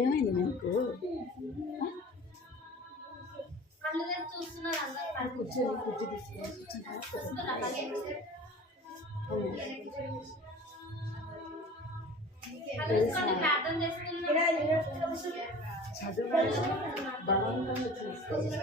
ఏమైంది మీకు? కుర్చీ చదువు బలవంతంగా చూసుకోవాలి.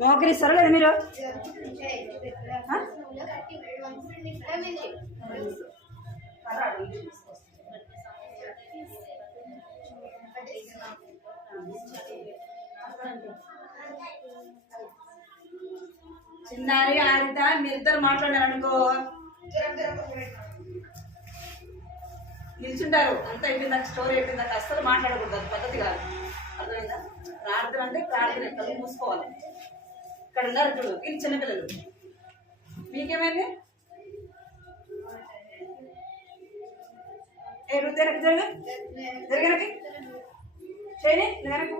మోకరిస్తారా లేదా మీరు? చిన్నారి ఆరిత మీరిద్దరు మాట్లాడారనుకో నిల్చుంటారు. అంత అయిపోయిందాక స్టోరీ అయిపోయిందాక అస్సలు మాట్లాడకూడదు. అది పద్ధతి కాదు. అర్థమైందా? ప్రార్థన అంటే ప్రార్థన కళ్ళు మూసుకోవాలి. ఇక్కడ ఉన్నారు చూడు, వీళ్ళు చిన్నపిల్లలు. మీకేమైంది? ఏ రుద్దు వెనక్కి జరగ జరిగినకి చేయని వెనక్కు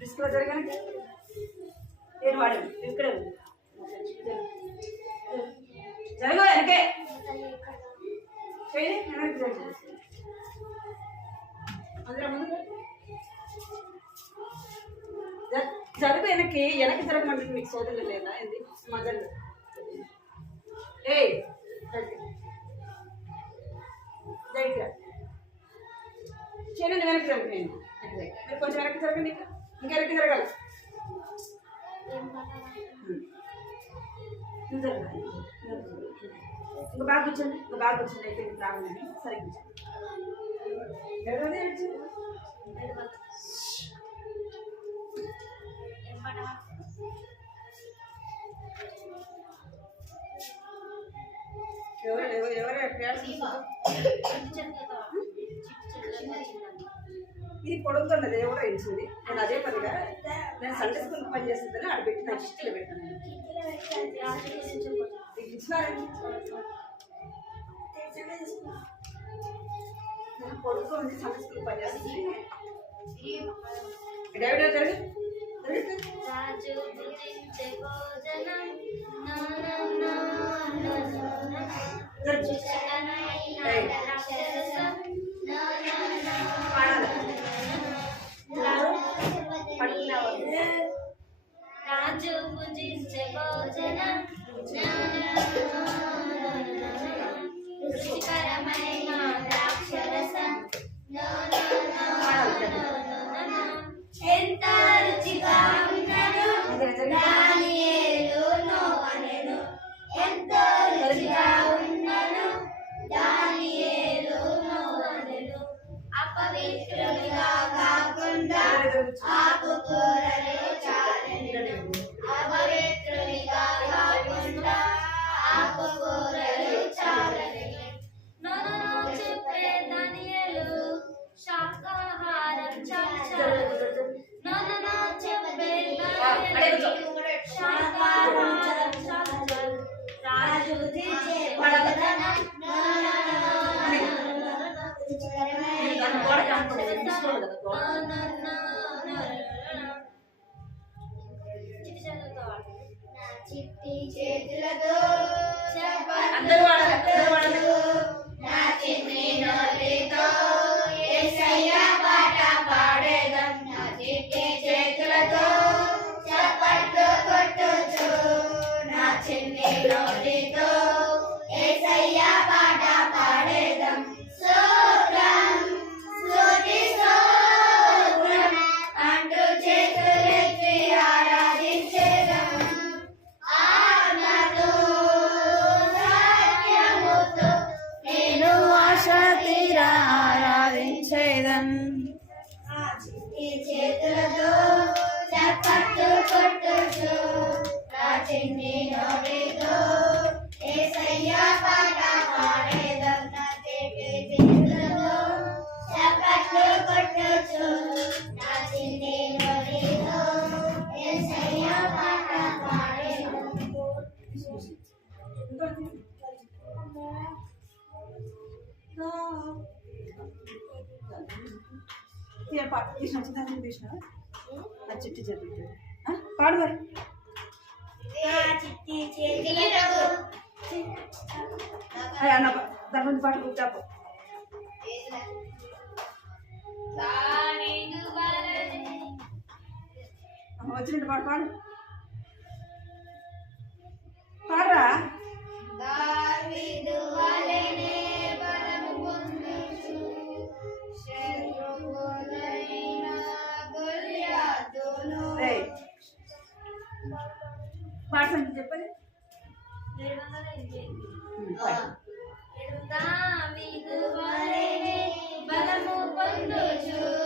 రిస్క్లో జరిగినకి నేను వాడు ఇక్కడ జరగ వెనకే చేయని వెనక్కి జరగ అందులో ముందు జరుగు వెనక్కి జరగమంటే మీకు సోదరులు లేదా? ఏంది మదర్లు? ఏ దగ్గర చేయండి. వెనక్కి జరగదు. నేను మీరు కొంచెం వెనక్కి జరగండి. ఇంకా వెనక్కి జరగాలి. ఇంకా బాగా కూర్చోండి. ఇంకా బాగా కూర్చోండి. అయితే రావాలని సరే కూర్చోండి. ఇది పొడుగుతున్నది ఎవరో ఇచ్చింది. నేను అదే పనిగా నేను సండే స్కూల్ పని చేస్తుందని ఆడ పెట్టి నాకు ఇష్టం పెట్టాను. నేను పొడుగుతుంది సండే స్కూల్ పని చేస్తుంది. డేవిడ్ జరిగి రాజు పూజించే భోజనం రుచికరమైన ద్రాక్షరసం ఎంత రుచిగా ఉన్నను దానియేలును అనెను. ఎంతో రుచిగా ఉన్నను దానియేలును అనెను. అపవిత్రునిగా కాకుండా ఆకుకూరలు చాలెను. అపవిత్రునిగా కాకుండా ఆకుకూరలు చాలెను. నన్ను చెప్పే దానియేలు శాకాహారం చాలు. నన్ను చెప్పే దానియేలు శాకాహారం చాలు. రాజు తీర్చే భోజనం చిట్టి చేతులతో నా చిన్ని నోటితో యేసయ్య పాట పాడేదం. నా చిట్టి చేతులతో చప్పట్లు పాట తీసిన చిన్న తీసిన అది చిట్టి చదువుతుంది పాడు మరి అన్న దాని ముందు పాట కూర్చాపు వచ్చినట్టు పాడు పాడు పాడరా పాట చెప్పండి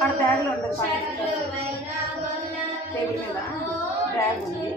అక్కడ బ్యాగ్లో ఉంటుంది టేబుల్ మీద బ్యాగ్ ఉంది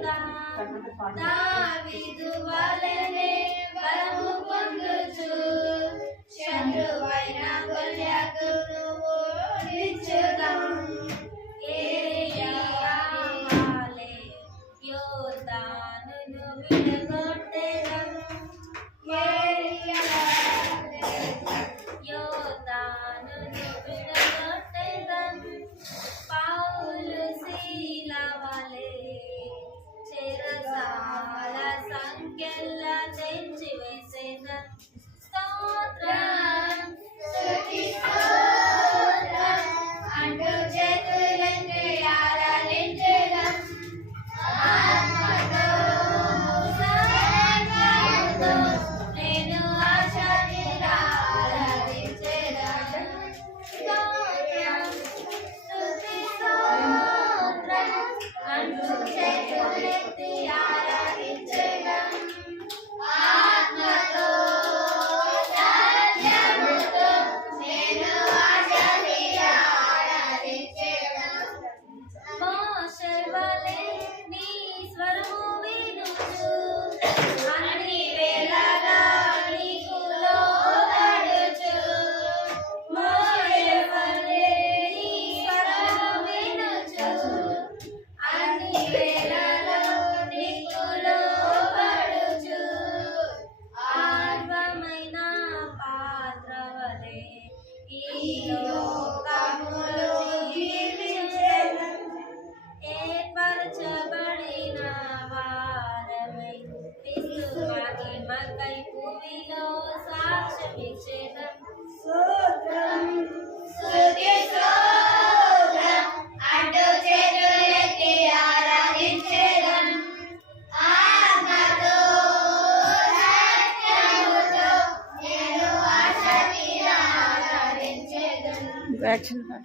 యాక్షన్ పాట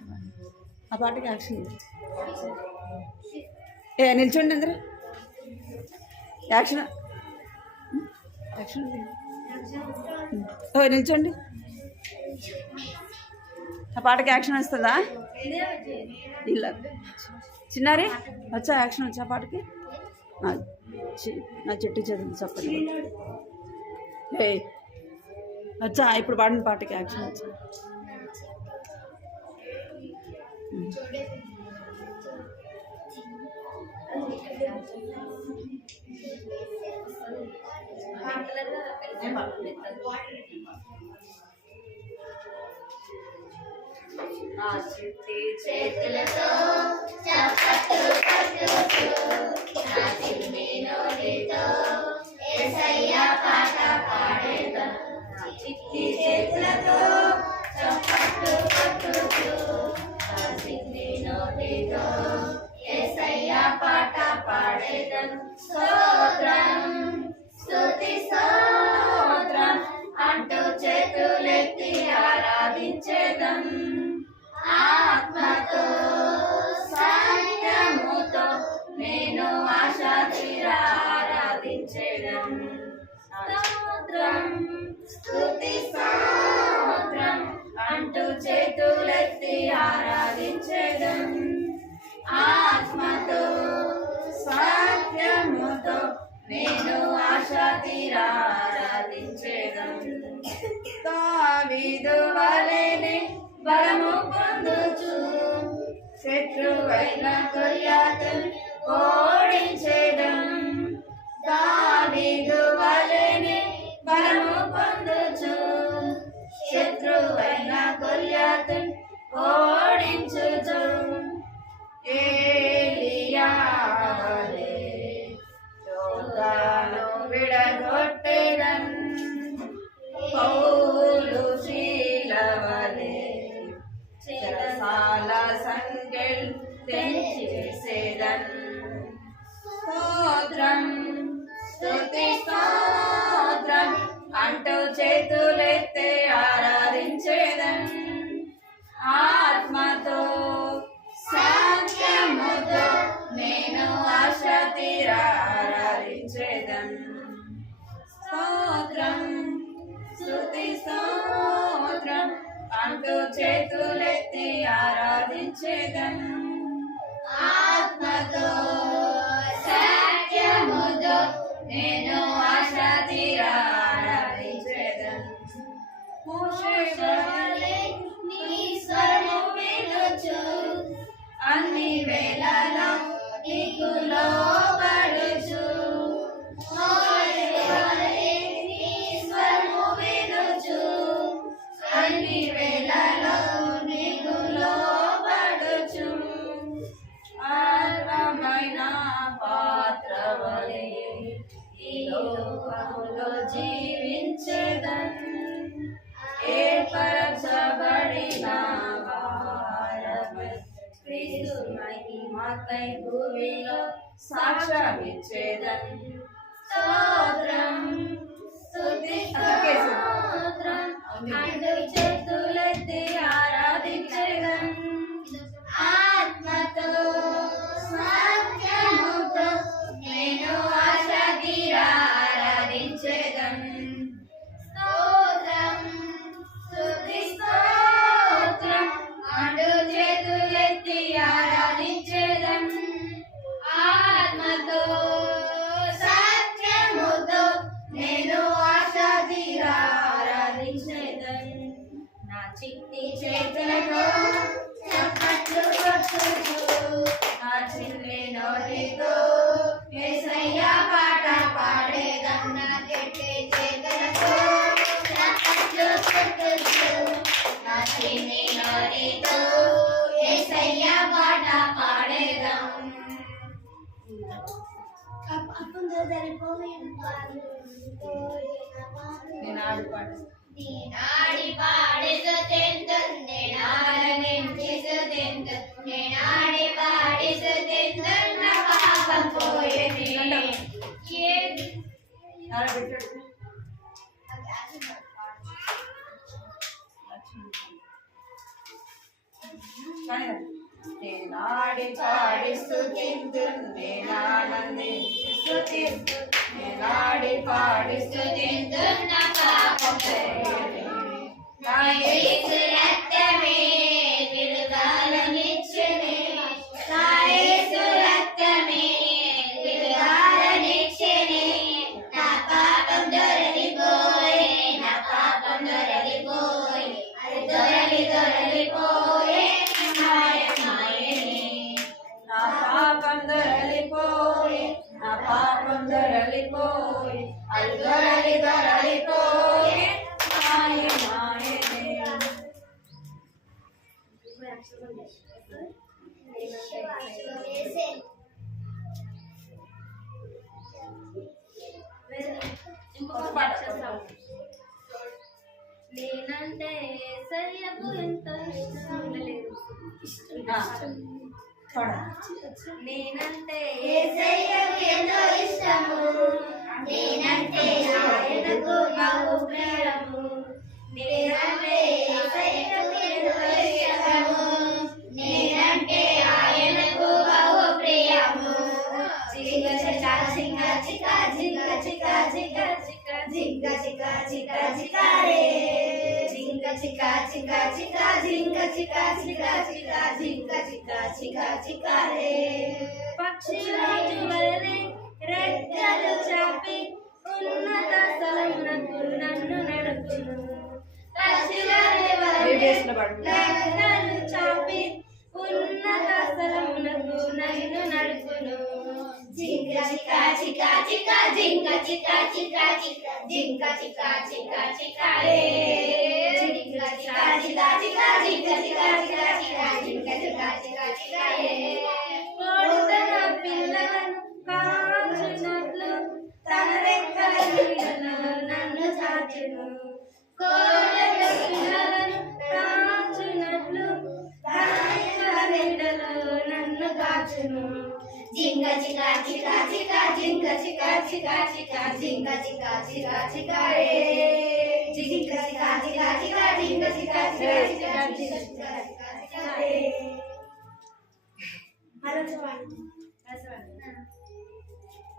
ఆ పాటకి యాక్షన్ నిల్చోండి అందరూ యాక్షన్ యాక్షన్ నిల్చోండి ఆ పాటకి యాక్షన్ వస్తుందా ఇలా చిన్నారి వచ్చా యాక్షన్ వచ్చా పాటకి నా చెట్టు చదువు చెప్పండి వచ్చా ఇప్పుడు పాడిన పాటకి యాక్షన్ వచ్చా చేతులతో చప్పట్లు కొట్టుతూ నా చిన్ని నోటితో యేసయ్య పాట పాడేదా చిట్టి చేతులతో చప్పట్లు కొట్టుతూ నా చిన్ని నోటితో యేసయ్య పాట పాడేదా స్తోత్రం స్తుతి స్తోత్రం అంటూ చేతులెత్తి ఆరాధించేదం ఆత్మతో సత్యముతో నేను ఆశా తీరా ఆరాధించేదం స్తోత్రం స్తుతి స్తోత్రం అంటూ చేతులెత్తి ఆరాధించేదం ఆత్మతో సత్యముతో నేను ఆశా తీరా ఆరాధించేదం దావీదు వలెనే బలము పొందుచు శత్రువైన గొల్యాతును ఓడించేదం దావీదు వలెనే బలము పొందుచు శత్రు అంటూ చేతులెత్తి ఆరాధించేదన్ ఆత్మతో సత్యముతో నేను ఆశ తీరా ఆరాధించేదన్ నీ స్వరము వినుచు అన్ని వేళలో నీకు లోబడుచు నీ స్వరము వినుచు అన్ని వేళలో నీకు లోబడుచు ఆత్మమైన పాత్రవలే ఈ లోకములో జీవించేదన్ ఏర్పరచబడిన వారమై క్రీస్తు మహిమకై భూమిలో సాక్ష్యమిచ్చేదన్ స్తోత్రం స్తుతి స్తోత్రం అంటూ చేతులెత్తి ఆరాధించేదన్ ఆత్మతో సత్యముతో నేను ఆశ తీరా ఆరాధించేదన్ స్తోత్రం స్తుతి స్తోత్రం అంటూ చేతులెత్తి ఆరాధించేదన్ ఆత్మతో సత్యముతో నేను ఆశ తీరా ఆరాధించేదన్ నా చిట్టి చేతులతో చప్పట్లు కొట్టుచు నా చిన్ని నోటితో యేసయ్య పాట పాడేదన్ నా చిట్టి చేతులతో చప్పట్లు కొట్టుచు నా చిన్ని నోటితో యేసయ్య పాట పాడేదన్ నేనాడి పాడిసతెంతన్ నేనాడి పాడిసతెంతన్ నా పాపం పోయేది నేనాడి పాడి స్తుతింతున్ నేనానందించి స్తుతింతున్ నేనాడి పాడి స్తుతింతున్ నా పాపం పోయేది నా యేసు రక్తమే విడుదలనిచ్చెనే నా యేసు రక్తమే విడుదలనిచ్చెనే నా పాపం దొరలిపోయే నా పాపం దొరలిపోయే అది దొరలిపోయే మాయ మాయనే నా పాపం దొరలిపోయే నా పాపం దొరలిపోయే అది దొరలిపోయే మాయ మాయనే ఇంకొక పాట నేనంటే సరియకు ఎంత ఇష్టం లేదు నేనంటే సరియకు ఎంతో ఇష్టము నేనంటే ఆయనకు బహు ప్రియము నేనంటే సరియకు ఎంతో ఇష్టము నేనంటే ఆయనకు బహు ప్రియము జింగ చికా జింగ చికా జింగ చికా జింగ చికా జింగ చికా చికా చికా రే జింగ చికా చికా చికా జింగ చికా చికా చికా జింగ చికా చికా చికా రే పక్షిరాజు వలె రెక్కలు చాపి ఉన్నత స్థలమునకు నన్ను నడుపును పక్షిరాజు వలె రెక్కలు చాపి ఉన్నత స్థలమునకు నన్ను నడుపును జింగ చికా చికా చికా జింగ చికా చికా చికా జింగ చికా చికా చికా రే జింగ చికా చికా చికా జింగ చికా చికా చికా జింగ చికా చికా చికా రే కోడుతన పిల్లలను కాచునట్లు తన రెక్కల నీడలో నన్ను చాచును కోడుతన పిల్లలను కాచునట్లు తన రెక్కల నీడలో నన్ను కాచును జింగ చికా చికా చికా జింగ చికా చికా చికా జింగ చికా చికా చికా రే జింగ చికా చికా చికా జింగ చికా చికా చికా జింగ చికా చికా చికా రే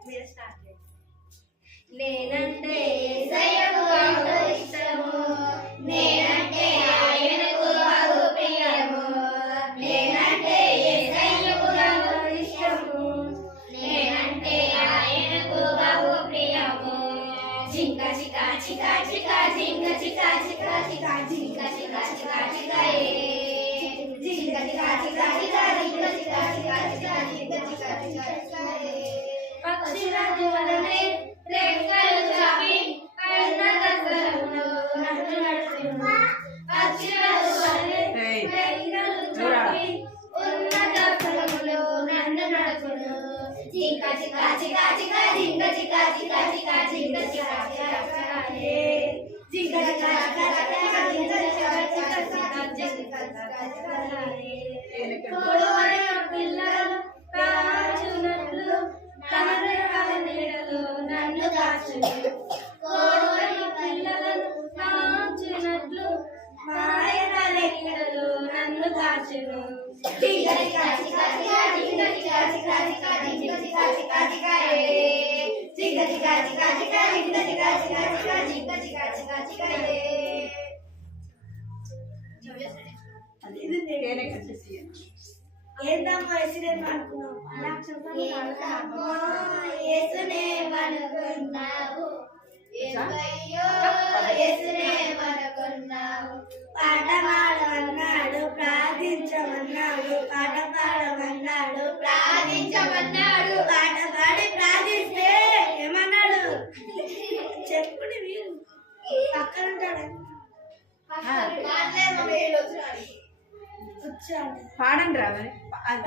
మీరు స్టార్ట్ చేయండి నేనంటే యేసయ్యకు ఎంతో ఇష్టము నేనంటే ఆయనకు పక్షిరాజు వలనే రెక్కలు చాపి ఉన్నత స్థలములో నన్ను నడుపును. పక్షిరాజు వలనే రెక్కలు చాపి ఉన్నత స్థలములో నన్ను నడుపును. జింక చిక చిక చిక జింక చిక చిక చిక జింక చిక చిక చిక జింక చిక చిక చిక జింక చిక చిక చిక కోడవరి పిల్లలు కాచునట్లు తన నీడలో నన్ను దాచును. కోడవరి పిల్లలను కాచునట్లు ఆయన నీడలో నన్ను దాచును. జింక చిక చిక చిక జింక చిక చిక చిక జింక చిక చిక చిక జింక చిక చిక చిక జింక చిక చిక చిక జింక చిక చిక చిక ఏందమ్మా ఎసిడెంట్ అనుకున్నావు? యేసునే అనుకున్నావు, యేసునే అనుకున్నావు. పాట పాడమన్నాడు, ప్రార్థించమన్నాడు, పాట పాడమన్నాడు, ప్రార్థించమన్నాడు. పాట పాడి ప్రార్థిస్తే ఏమన్నాడు చెప్పుడి. మీరు పక్కన ఉంటాడు పాడండి రా మరి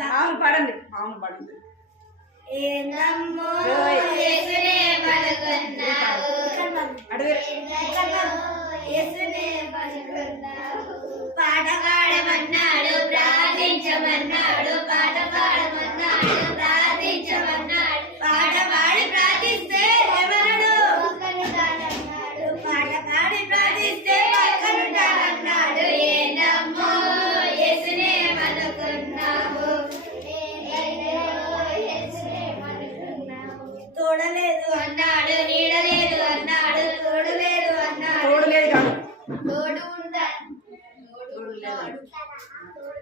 మామూలు పాడండి మామూలు పాడండి. ఏందమ్మో యేసునే అనుకున్నావు, యేసునే అనుకున్నావు. పాట పాడమన్నాడు, ప్రార్థించమన్నాడు, పాట పాడమన్నాడు, ప్రార్థించమన్నాడు. పాట పాడి ప్రార్థిస్తే ఏమన్నాడు? పాట పాడి ప్రార్థిస్తే పక్కనుంటానన్నాడు. ఏందమ్మో యేసునే అనుకున్నావు, తోడలేదు అన్నాడు, నీడలేదు అన్నాడు, తోడలేదు అన్నాడు. తోడలేదు కాదు తోడు ఉంటాడు,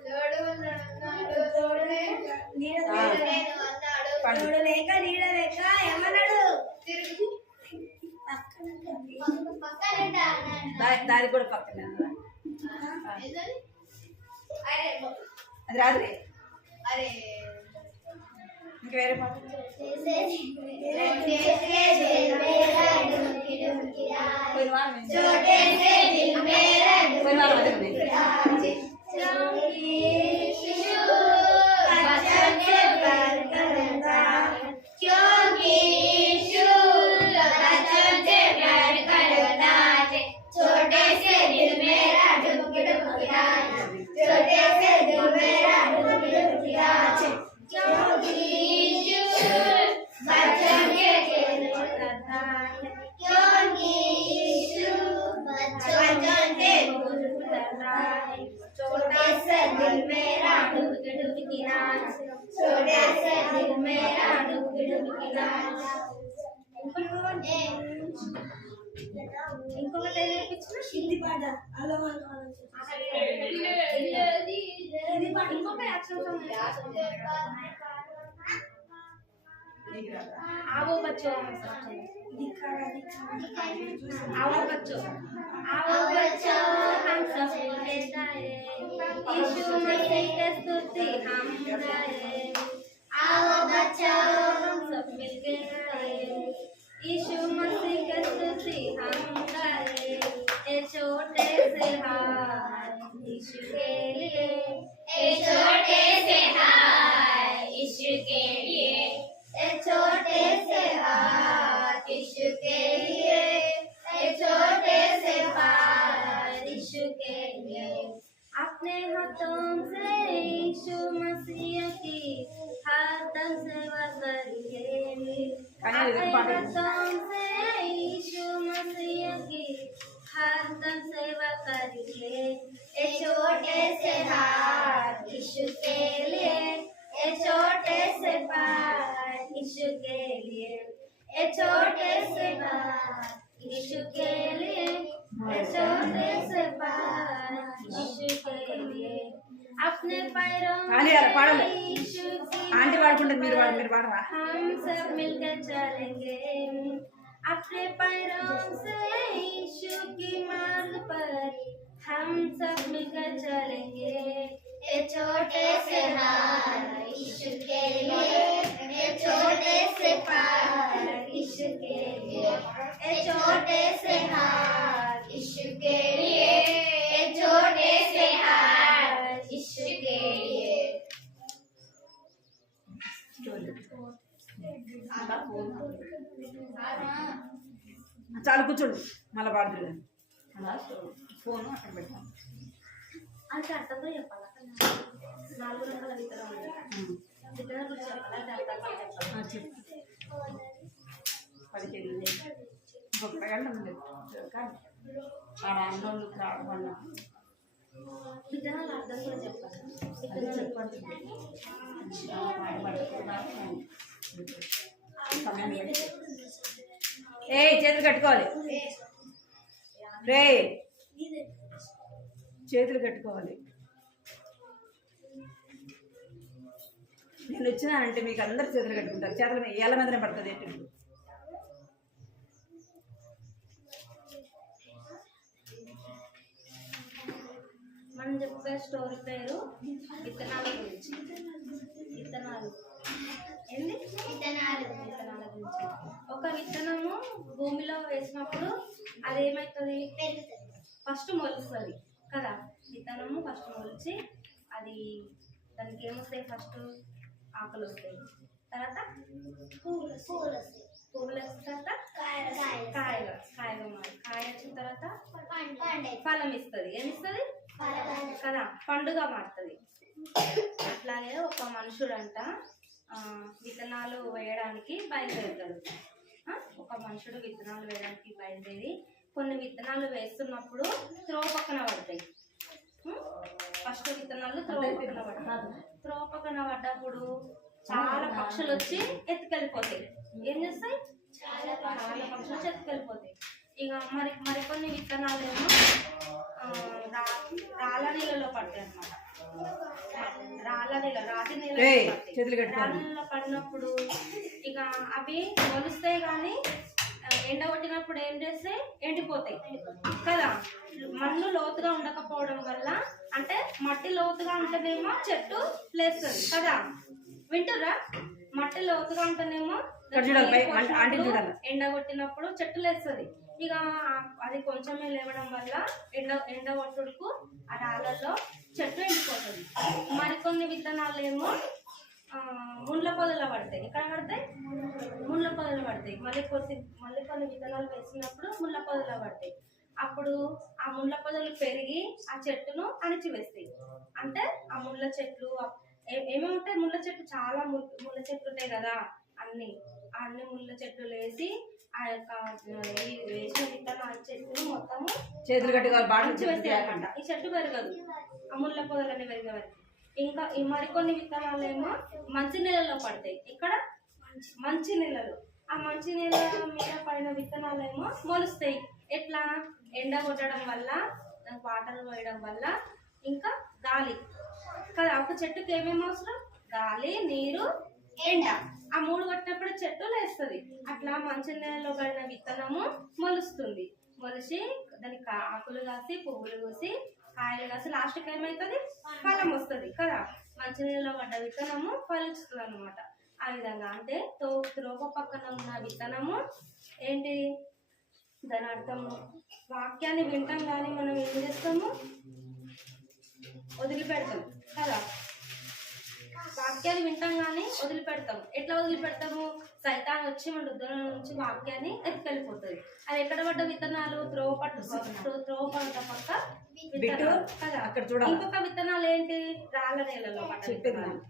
తోడు ఉన్నాడు, తోడు నీడ లేదు అన్నాడు. తోడు లేక నీడ లేక ఏమన్నాడు? తిరిగి దారి కూడా పక్కన అది రాదులే. అరే ఇంక వేరే పాట ఇంకొకటి నేర్పించిన హిందీ పాట అలా ఇంకొక आवो बच्चों आओ बच्चों हम सब मिलके गाए यीशु मसीह की स्तुति हम गाए। आओ बच्चों हम सब मिलके गाए यीशु मसीह की स्तुति हम गाए। ए छोटे से हाथ यीशु के लिए, ए छोटे से हाथ यीशु के लिए, ए छोटे से हाथ यीशु के लिए, ए छोटे से हाथ यीशु के लिए। अपने हाथों से यीशु मसीह की हरदम सेवा करिए। अपने हाथों से यीशु मसीह की हरदम सेवा करिए। ए छोटे से हाथ यीशु के लिए, ए छोटे से पैर यीशु के लिए, ए छोटे से पैर यीशु के लिए, ए छोटे से पैर यीशु के लिए। अपने पैरों में यीशु की आंटी पाడుకుంటే మీరు పాడరా? हम सब मिलकर चलेंगे। अपने पैरों से यीशु की मार्ग पर हम सब मिलकर चलेंगे। ए छोटे से हाथ यीशु के लिए, ए छोटे से पैर చాలు కూర్చోండి మళ్ళీ పాడుతురు కానీ అలా ఫోను అక్కడ పెట్టాను. అది అర్థంతో చెప్పాలి. 4 రకాల విత్తనాలు విత్తనాల గురించి చెప్పాలి. అది అర్థంతో చెప్పాలి. చెప్పు 10 కేజీలు ఇంకొక గంట ఉంది కానీ ఆడ అన్నోళ్ళు రావడం విత్తనాలు అర్థం కూడా చెప్పాలి. అది చెప్పండి. ఏ చేతులు కట్టుకోవాలి రే చేతులు కట్టుకోవాలి. నేను వచ్చినానంటే మీకు అందరు చేతులు కట్టుకుంటారు. చేతుల మీద ఏళ్ళ మీదనే పడుతుంది ఏంటి. మనం చెప్పే స్టోరీ పేరు విత్తనాల గురించి. విత్తనాలు ఏంది? విత్తనాల గురించి. ఒక విత్తనము భూమిలో వేసినప్పుడు అది ఏమవుతుంది? ఫస్ట్ మొలుస్తుంది కదా. విత్తనము ఫస్ట్ మొలిచి అది దానికి ఏమొస్తాయి? ఫస్ట్ ఆకులు వస్తాయి, తర్వాత పువ్వులు వచ్చిన తర్వాత కాయగా మారి కాయ వచ్చిన తర్వాత ఫలం ఇస్తుంది. ఏమిస్తుంది కదా? పండుగ మారుతుంది. అట్లాగే ఒక మనుషుడంట విత్తనాలు వేయడానికి బయలుదేరుతాడు. ఒక మనుషుడు విత్తనాలు వేయడానికి బయలుదేరి కొన్ని విత్తనాలు వేస్తున్నప్పుడు త్రోవ పక్కన పడతాయి. ఫస్ట్ విత్తనాలు త్రోవ పక్కన పడతాయి. త్రోవ పక్కన పడ్డప్పుడు చాలా పక్షులు వచ్చి ఎత్తుకెళ్ళిపోతాయి. ఏం చేస్తాయి? చాలా పక్షులు వచ్చి ఎత్తుకెళ్ళిపోతాయి. ఇక మరికొన్ని విత్తనాలు ఏమో రాళ్ళ నీళ్ళలో పడతాయి అన్నమాట. రాతి నీళ్ళలో పడినప్పుడు ఇక అవి మొలుస్తాయి, కానీ ఎండ కొట్టినప్పుడు ఏం చేస్తే ఎండిపోతాయి కదా. మన్ను లోతుగా ఉండకపోవడం వల్ల, అంటే మట్టి లోతుగా ఉంటేనేమో చెట్టు లేస్తుంది కదా. వింటురా? మట్టి లోతుగా ఉంటేనేమో ఎండ కొట్టినప్పుడు చెట్టు లేస్తుంది. ఇక అది కొంచెమే లేవడం వల్ల ఎండ కొట్టుడుకు ఆ రాళ్ళల్లో చెట్టు ఎండిపోతుంది. మరికొన్ని విత్తనాలు ఏమో ముళ్ళ పొదలో పడతాయి. ఎక్కడ పడతాయి? ముళ్ళ పొదలో పడతాయి. మళ్ళీ కొన్ని విత్తనాలు వేసినప్పుడు ముళ్ళ పొదలో పడతాయి. అప్పుడు ఆ ముళ్ళ పొదలు పెరిగి ఆ చెట్టును అణిచివేస్తాయి. అంటే ఆ ముళ్ళ చెట్లు ఏమేమి ఉంటాయి? ముళ్ళ చెట్లు చాలా ముళ్ళ చెట్లు ఉంటాయి కదా. అన్ని ముళ్ళ చెట్లు వేసి ఆ యొక్క వేసిన విత్తనాల చెట్టును మొత్తము చేతులు అణిచివేస్తాయి అన్నమాట. ఈ చెట్టు పెరగదు ఆ ముళ్ళ పొదలన్నీ పెరిగే వరకు. ఇంకా ఈ మరికొన్ని విత్తనాలు ఏమో మంచి నీళ్ళలో పడతాయి. ఇక్కడ మంచి నీళ్ళలో, ఆ మంచి నీళ్ళ మీద పడిన విత్తనాలు ఏమో మొలుస్తాయి. ఎట్లా? ఎండ కొట్టడం వల్ల, వాటర్ పోయడం వల్ల, ఇంకా గాలి కదా. ఒక చెట్టుకి ఏమేమి అవసరం? గాలి, నీరు, ఎండ. ఆ 3 కొట్టినప్పుడు చెట్టు లేస్తుంది. అట్లా మంచి నీళ్ళలో పడిన విత్తనము మొలుస్తుంది. మొలిచి దానికి ఆకులు కాసి, పువ్వులు పూసి, కాయలు కాసి, లాస్ట్కి ఏమవుతుంది? ఫలం వస్తుంది కదా. మంచినీళ్ళలో పడ్డ విత్తనము ఫలిస్తుంది అనమాట. ఆ విధంగా అంటే త్రోవ పక్కన ఉన్న విత్తనము ఏంటి? దాని అర్థము వాక్యాన్ని వింటాం కానీ మనం ఏం చేస్తాము? వదిలిపెడతాం కదా. వాక్యాన్ని వింటాం కానీ వదిలిపెడతాం. ఎట్లా వదిలిపెడతాము? సైతాన్ వచ్చి మన హృదయం నుంచి వాక్యాన్ని ఎత్తుకెళ్ళిపోతుంది. అది ఎక్కడ పడ్డ విత్తనాలు? త్రోవ పడ్డ పక్క విత్తనాలు కదా. ఇంకొక విత్తనాలు ఏంటి? రాళ్ళ నేలలో పడ్డ విత్తనాలు.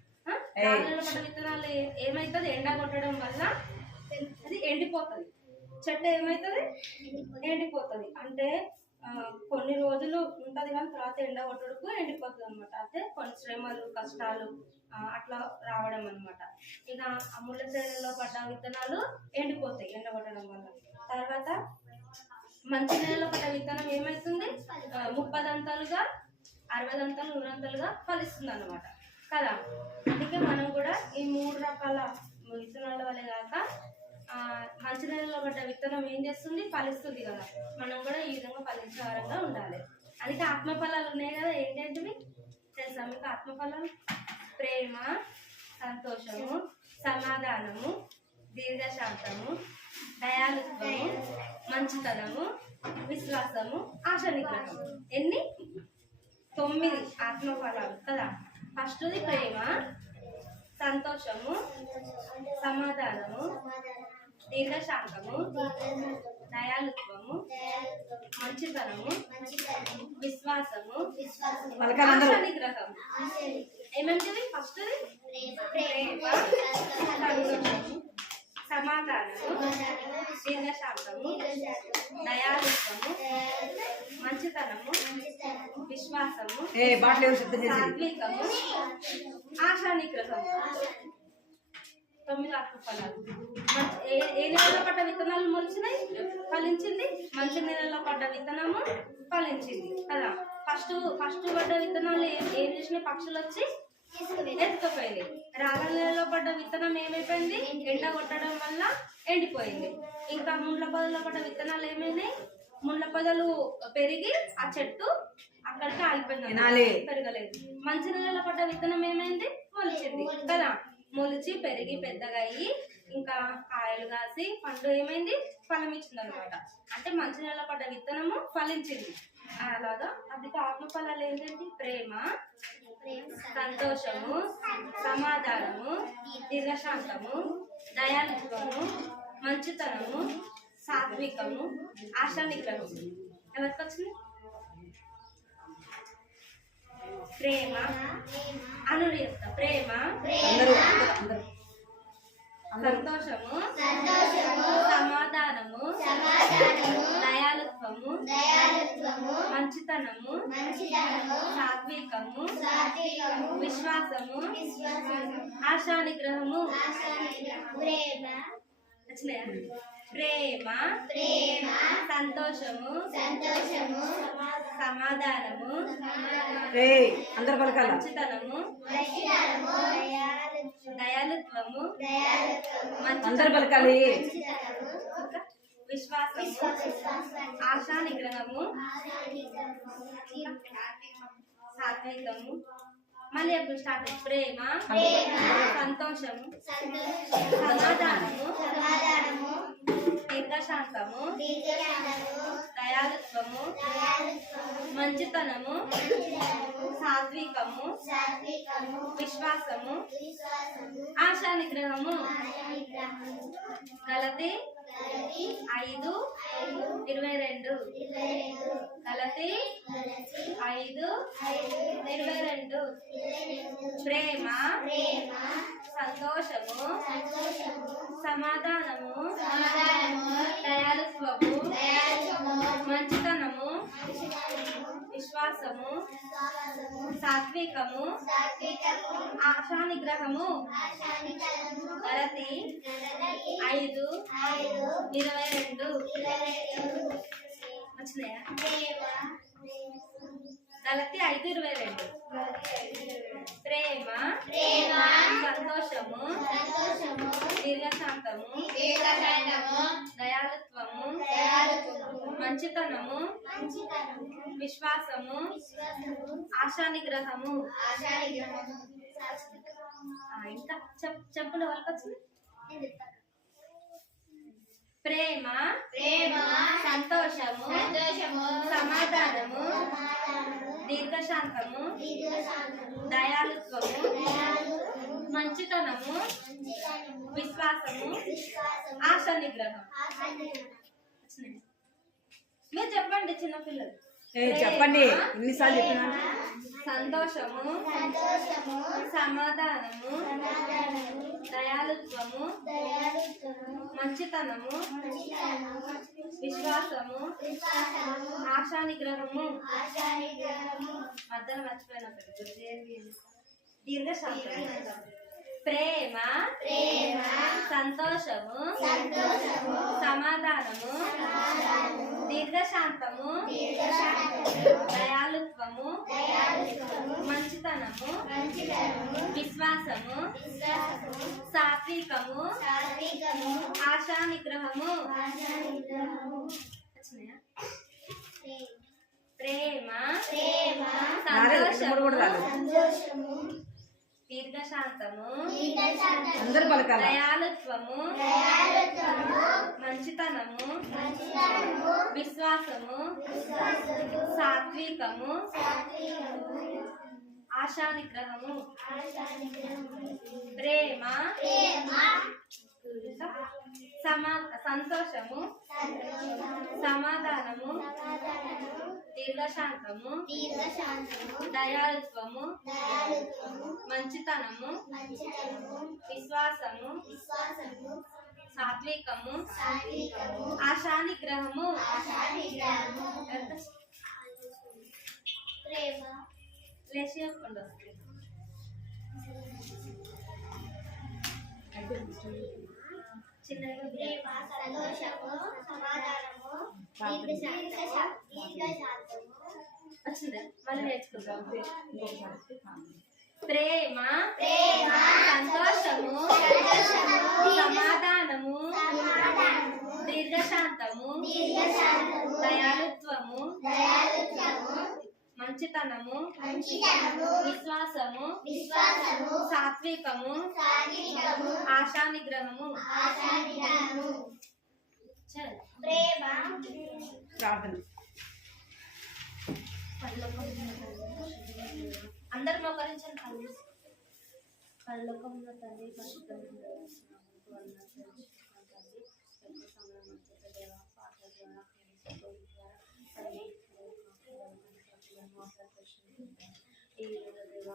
రాళ్ళలో పడ్డ విత్తనాలు ఏమవుతుంది? ఎండ కొట్టడం వల్ల అది ఎండిపోతుంది. చెట్టు ఏమవుతుంది? ఎండిపోతుంది. అంటే కొన్ని రోజులు ఉంటుంది కానీ తర్వాత ఎండ కొట్టడుకు ఎండిపోతుంది అనమాట. అంటే కొన్ని శ్రమలు, కష్టాలు అట్లా రావడం అనమాట. ఇక ముళ్ళ చేలలో పడ్డ విత్తనాలు ఎండిపోతాయి ఎండ కొట్టడం వల్ల. తర్వాత మంచి నెలలో పడ్డ విత్తనం ఏమవుతుంది? 30 దంతాలుగా, 60 దంతాలు, 100 దంతాలుగా ఫలిస్తుంది అనమాట కదా. అందుకే మనం కూడా ఈ 3 రకాల విత్తనాల వల్లే కాక మంచి నెలలో పడ్డ విత్తనం ఏం చేస్తుంది? ఫలిస్తుంది కదా. మనం కూడా ఈ విధంగా ఫలించే వారంగా ఉండాలి. అందుకే ఆత్మఫలాలు ఉన్నాయి కదా. ఏంటంటివి తెలుసా మీకు? ఆత్మఫలం ప్రేమ, సంతోషము, సమాధానము, దీర్ఘశాంతము, దయాళుత్వము, మంచితనము, విశ్వాసము, ఆశ నిగ్రహం. ఎన్ని? 9 ఆత్మఫలాలు కదా. ఫస్ట్ది ప్రేమ, సంతోషము, సమాధానము, దీర్ఘశాంతము దయాళుత్వము మంచితనము విశ్వాసము ఆశా నిగ్రహము ఏమంటివి ఫస్ట్ ప్రేమ సంతోషము సమాధానము దీర్ఘశాంతము దయాళుత్వము మంచితనము విశ్వాసము సాత్వికము ఆశా నిగ్రహము 9 ఆత్మఫలాలు ఏ నెలలో పడ్డ విత్తనాలు మొలిచినాయి ఫలించింది మంచి నెలలో పడ్డ విత్తనము ఫలించింది కదా ఫస్ట్ పడ్డ విత్తనాలు ఏం చేసినాయి పక్షులు వచ్చి ఎత్తుకుపోయింది రాగల నెలలో పడ్డ విత్తనం ఏమైపోయింది ఎండ కొట్టడం వల్ల ఎండిపోయింది ఇంకా ముండ్ల పొదలో పడ్డ విత్తనాలు ఏమైనాయి ముండ్ల పొదలు పెరిగి ఆ చెట్టు అక్కడికి ఆగిపోయింది పెరగలేదు మంచి నెలలో పడ్డ విత్తనం ఏమైంది మొలిచింది కదా మొలిచి పెరిగి పెద్దగా అయ్యి ఇంకా కాయలు కాసి పండు ఏమైంది ఫలం ఇచ్చింది అనమాట అంటే మంచి నెలలో పడ్డ విత్తనము ఫలించింది అలాగా అందుకే ఆత్మఫలాలు ఏంటంటే ప్రేమ సంతోషము సమాధానము దీర్ఘశాంతము దయాళుత్వము మంచితనము సాత్వికము ఆశా నిగ్రహం ఎవరికి వచ్చింది ప్రేమ అనురిత ప్రేమ సంతోషము సమాధానము దయాళుత్వము మంచితనము సాత్వికము విశ్వాసము ఆశా నిగ్రహము వచ్చినాయా ప్రేమ సంతోషము సమాధానము మంచితనము దయాళుత్వము విశ్వాసము ఆశా నిగ్రహము సాత్వికము మళ్ళీ అప్పుడు స్టార్ట్ ప్రేమ సంతోషము సమాధానము దీర్ఘశాంతము దయాళుత్వము మంచితనము సాత్వికము విశ్వాసము ఆశా నిగ్రహము గలతీ 5:22 గలతీ 5:22 ప్రేమ సంతోషము సమాధానము దయాళుత్వము మంచితనము విశ్వాసము సాత్వికము ఆశా నిగ్రహము గలతీ 5:22 వచ్చినాయా గలతీ 5:22 ప్రేమ సంతోషము దీర్ఘశాంతము దయాళుత్వము మంచితనము విశ్వాసము ఆశా నిగ్రహము ఇంకా చెప్పులు వాళ్ళకి వచ్చింది ప్రేమ సంతోషము సమాధానము దీర్ఘశాంతము దయాళుత్వము మంచితనము విశ్వాసము ఆశా నిగ్రహం మీరు చెప్పండి చిన్నపిల్లలు చెప్పండి ఎన్నిసార్లు చెప్పినా సంతోషము సమాధానము దయాళుత్వము మంచితనము విశ్వాసము ఆశా నిగ్రహము మధ్యలో మర్చిపోయిన దీర్ఘశాంతము ప్రేమ సంతోషము సమాధానము దీర్ఘశాంతము దయాళుత్వము మంచితనము విశ్వాసము సాత్వికము ఆశా నిగ్రహము ప్రేమ సంతోషము దీర్ఘశాంతము దయాళుత్వము మంచితనము విశ్వాసము సాత్వికము ఆశా నిగ్రహము ప్రేమ సంతోషము, సమాధానము, దీర్ఘశాంతము, దయాళుత్వము, మంచితనము, విశ్వాసము, సాత్వికము, ఆశానిగ్రహము, లేచి చెప్పండి వస్తుంది. చిన్నగా సంతోషము, సమాధానము, దీర్ఘశాంతము, వచ్చిందా? మళ్ళీ నేర్చుకుందాం. ప్రేమ, సంతోషము, సమాధానము, దీర్ఘశాంతము, దయాళుత్వము, మంచితనము, విశ్వాసము, సాత్వికము, ఆశానిగ్రహము. చల్. ప్రార్థన. అందరు మోకరించండి. పరలోకమున్న తండ్రి, పరిశుద్ధమైన దేవ, నీకు వందనాలు చెల్లిస్తున్నాను తండ్రి. ఎక్కువ సమయం మధ్య దేవ, పాత్ర దేవ, తండ్రి, ఈ విధంగా దేవ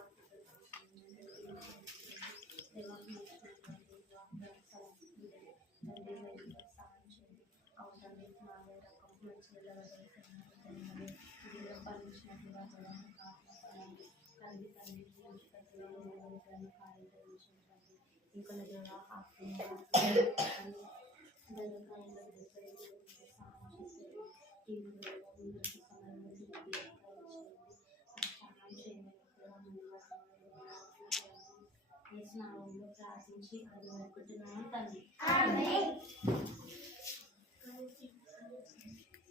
ప్రార్థించి అది అనుకుంటున్నాను తండ్రి.